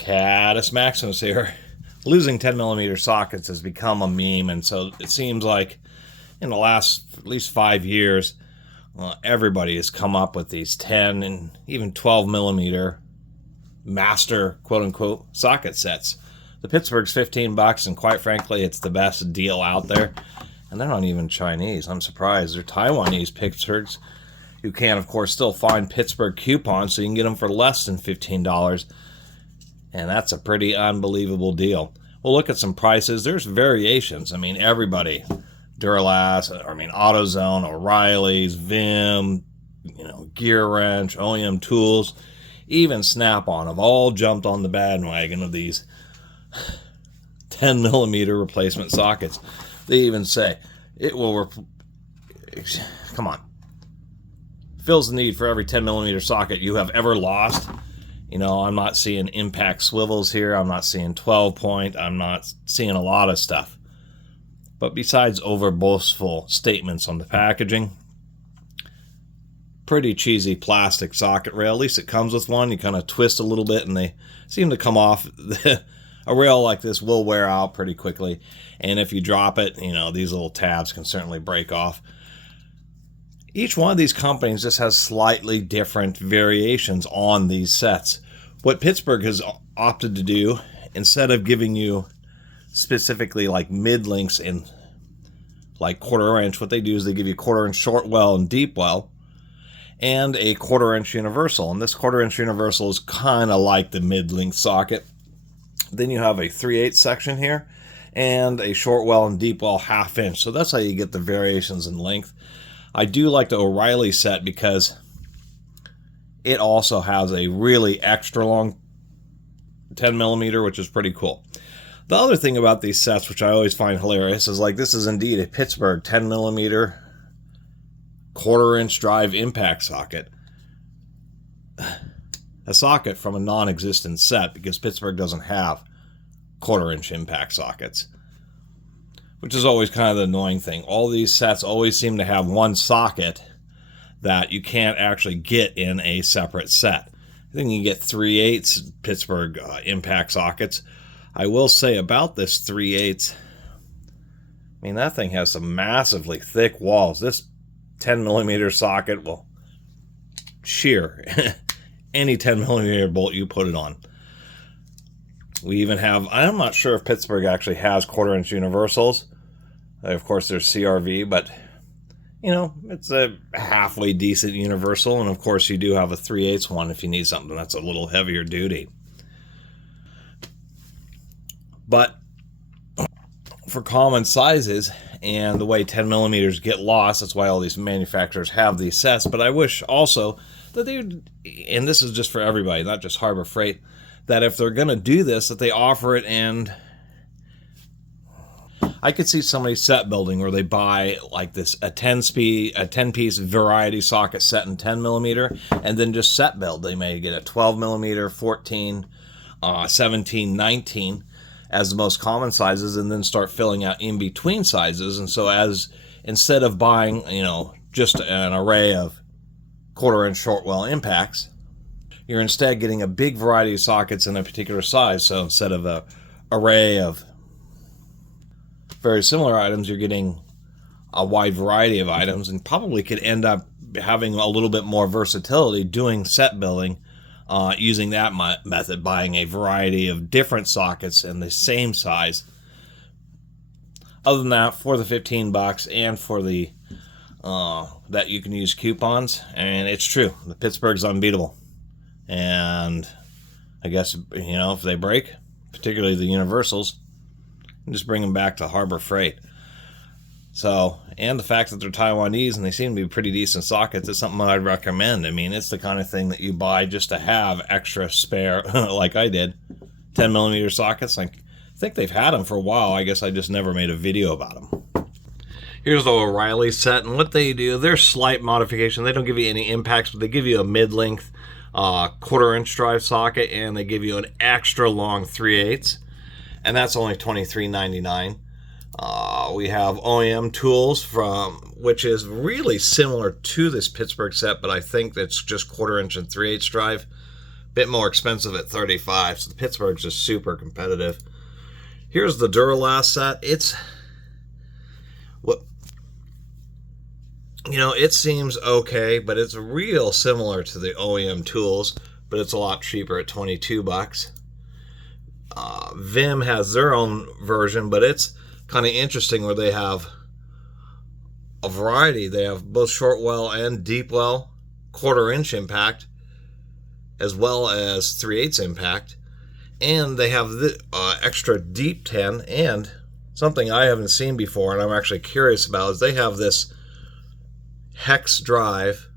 Catus Maximus here. Losing 10mm sockets has become a meme, and so it seems like in the last at least 5 years, everybody has come up with these 10 and even 12mm master quote-unquote socket sets. The Pittsburgh's $15, and quite frankly, it's the best deal out there. And they're not even Chinese. I'm surprised. They're Taiwanese Pittsburghs. You can, of course, still find Pittsburgh coupons, so you can get them for less than $15. And that's a pretty unbelievable deal. We'll look at some prices. There's variations. I mean, everybody, Duralast, AutoZone, O'Reilly's, Vim, Gear Wrench, OEM Tools, even Snap-on have all jumped on the bandwagon of these 10mm replacement sockets. They even say it will come on. Fills the need for every 10mm socket you have ever lost. I'm not seeing impact swivels here. I'm not seeing 12-point. I'm not seeing a lot of stuff. But besides over boastful statements on the packaging, pretty cheesy plastic socket rail. At least it comes with one. You kind of twist a little bit and they seem to come off. A rail like this will wear out pretty quickly. And if you drop it, these little tabs can certainly break off. Each one of these companies just has slightly different variations on these sets. What Pittsburgh has opted to do, instead of giving you specifically like mid-links and like 1/4 inch, what they do is they give you 1/4 inch short well and deep well and a 1/4 inch universal. And this 1/4 inch universal is kind of like the mid-length socket. Then you have a 3/8 section here and a short well and deep well 1/2 inch. So that's how you get the variations in length. I do like the O'Reilly set because it also has a really extra long 10mm, which is pretty cool. The other thing about these sets, which I always find hilarious, is like this is indeed a Pittsburgh 10mm 1/4 inch drive impact socket. A socket from a non-existent set because Pittsburgh doesn't have 1/4 inch impact sockets, which is always kind of the annoying thing. All these sets always seem to have one socket that you can't actually get in a separate set. I think you can get 3/8 Pittsburgh impact sockets. I will say about this 3/8, that thing has some massively thick walls. This 10mm socket will shear any 10mm bolt you put it on. We even have, I'm not sure if Pittsburgh actually has 1/4 inch universals. Of course, there's CRV, but, it's a halfway decent universal. And, of course, you do have a 3/8 one if you need something that's a little heavier duty. But for common sizes and the way 10mm get lost, that's why all these manufacturers have these sets. But I wish also that they would, and this is just for everybody, not just Harbor Freight, that if they're going to do this, that they offer it. And I could see somebody set building where they buy like this, a 10-piece variety socket set in 10mm, and then just set build. They may get a 12mm, 14, 17, 19 as the most common sizes, and then start filling out in between sizes. And so instead of buying, just an array of 1/4 inch short well impacts, you're instead getting a big variety of sockets in a particular size. So instead of an array of very similar items, you're getting a wide variety of items, and probably could end up having a little bit more versatility doing set building using that method, buying a variety of different sockets in the same size. Other than that, for the $15 and for the that you can use coupons, and it's true, the Pittsburgh's unbeatable. And I guess, if they break, particularly the universals, just bring them back to Harbor Freight. So, and the fact that they're Taiwanese and they seem to be pretty decent sockets is something I'd recommend. It's the kind of thing that you buy just to have extra spare, like I did, 10mm sockets. I think they've had them for a while. I guess I just never made a video about them. Here's the O'Reilly set, and what they do, they're slight modification. They don't give you any impacts, but they give you a mid-length 1/4 inch drive socket, and they give you an extra long 3/8, and that's only $23.99. We have OEM Tools, which is really similar to this Pittsburgh set, but I think that's just 1/4 inch and 3/8 drive. bit more expensive at $35. So the Pittsburgh's just super competitive. Here's the Duralast set. It's what, you know, it seems okay, but it's real similar to the OEM tools, but it's a lot cheaper at $22. Vim has their own version, but it's kind of interesting where they have a variety. They have both short well and deep well, 1/4 inch impact, as well as 3/8 impact. And they have the extra deep 10, and something I haven't seen before and I'm actually curious about is they have this hex drive,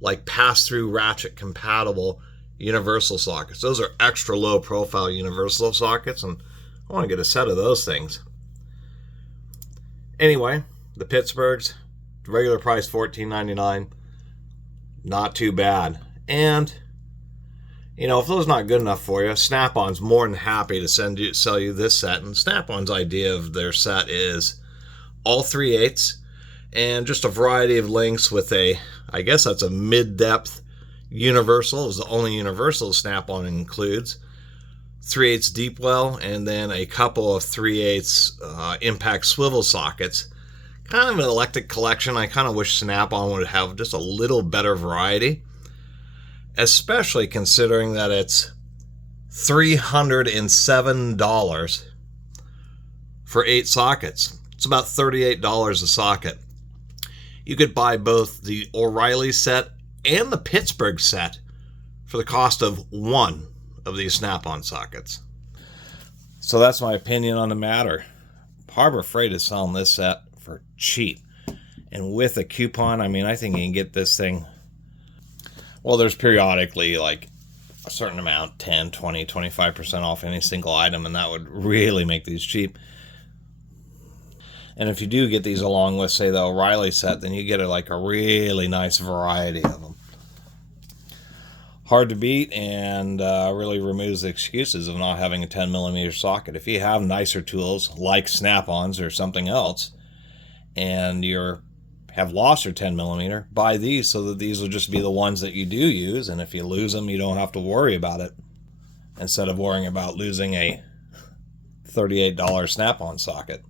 like pass-through ratchet compatible universal sockets. Those are extra low profile universal sockets, and I want to get a set of those things. Anyway, the Pittsburghs, regular price $14.99, not too bad. And you know, if those not good enough for you, Snap-on's more than happy to sell you this set. And Snap-on's idea of their set is all 3/8 and just a variety of lengths with I guess that's a mid-depth universal. Is the only universal Snap-on includes. 3/8 deep well, and then a couple of 3/8 impact swivel sockets. Kind of an eclectic collection. I kind of wish Snap-on would have just a little better variety, especially considering that it's $307 for 8 sockets. It's about $38 a socket. You could buy both the O'Reilly set and the Pittsburgh set for the cost of one of these Snap-on sockets. So that's my opinion on the matter. Harbor Freight is selling this set for cheap. And with a coupon, I mean, I think you can get this thing. Well, there's periodically like a certain amount, 10, 20, 25% off any single item, and that would really make these cheap. And if you do get these along with, say, the O'Reilly set, then you get like a really nice variety of them. Hard to beat, and really removes the excuses of not having a 10mm socket. If you have nicer tools like Snap-ons or something else, and you're have lost your 10mm, buy these so that these will just be the ones that you do use, and if you lose them, you don't have to worry about it, instead of worrying about losing a $38 Snap-on socket.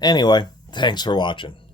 Anyway, thanks for watching.